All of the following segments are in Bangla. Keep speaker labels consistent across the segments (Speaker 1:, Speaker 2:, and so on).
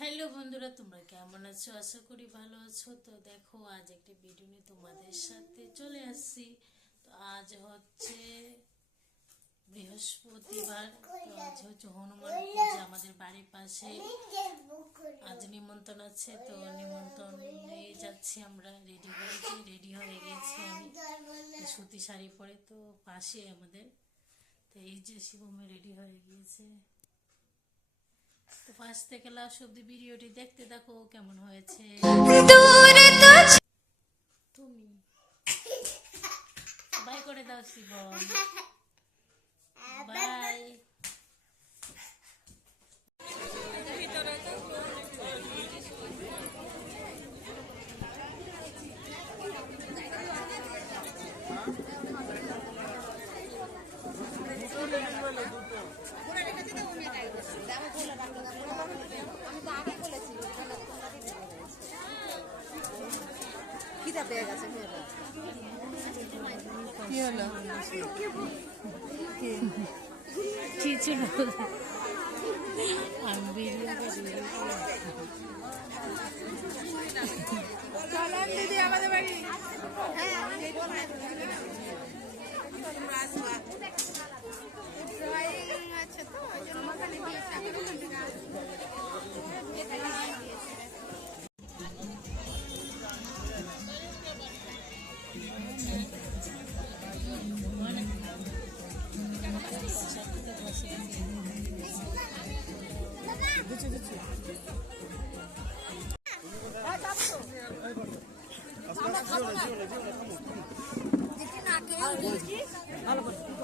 Speaker 1: হ্যালো বন্ধুরা, তোমরা কেমন আছো? আশা করি ভালো আছো। তো দেখো, আজ একটা ভিডিও নিয়ে তোমাদের সাথে চলে আসছি। তো আজ হচ্ছে বৃহস্পতিবার। তো আজ হচ্ছে হনুমান পূজা আমাদের বাড়ির পাশে। আজ নিমন্ত্রণ আছে, তো নিমন্ত্রণ নিয়ে যাচ্ছি আমরা। রেডি হয়েছি রেডি হয়ে গেছি আমি। সুতি শাড়ি পরে তো পাশে আমাদের। তো এই যে শিবমে রেডি হয়ে গিয়েছে। পাশ থেকে লাস্ট অব্দি ভিডিওটি দেখতে দেখো কেমন হয়েছে? তুমি? বাই করে দাও শিবম। বাই।
Speaker 2: খিদা পেয়ে গেছে কি হলো?
Speaker 1: কিছু আমি
Speaker 2: দিদি আমাদের বাড়ি। আছে দিচ্ছি দিচ্ছি। ভালো করে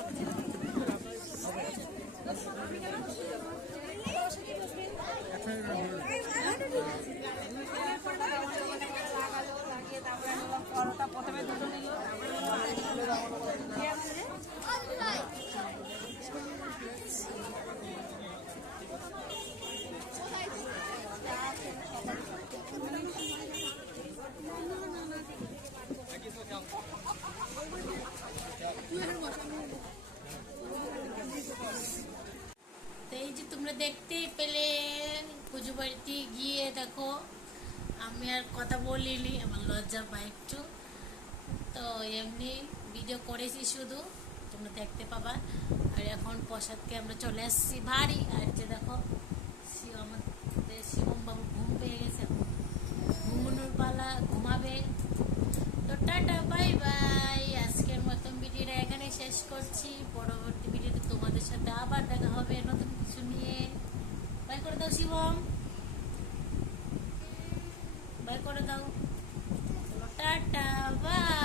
Speaker 1: তো এই যে তোমরা দেখতেই পেলে, পুজো বাড়িতে গিয়ে দেখো, আমি আর কথা বলিনি, আমার লজ্জা পাই একটু। তো এমনি ভিডিও করেছি শুধু, তোমরা দেখতে পাবা। আর এখন প্রসাদকে আমরা চলে আসছি বাড়ি। আর যে দেখো শিব আমাদের শিবম বাবু ঘুম পেয়ে গেছে। ঘুমানোর পালা, ঘুমাবে তো টাটা বাই বাই আজকের মতন ভিডিওটা এখানে শেষ করছি, পরবর্তী ভিডিওতে তোমাদের সাথে আবার দেখা হবে। নতুন কিছু নিয়ে। বাই করে দাও, শিবম। বাই করে দাও। Tata tata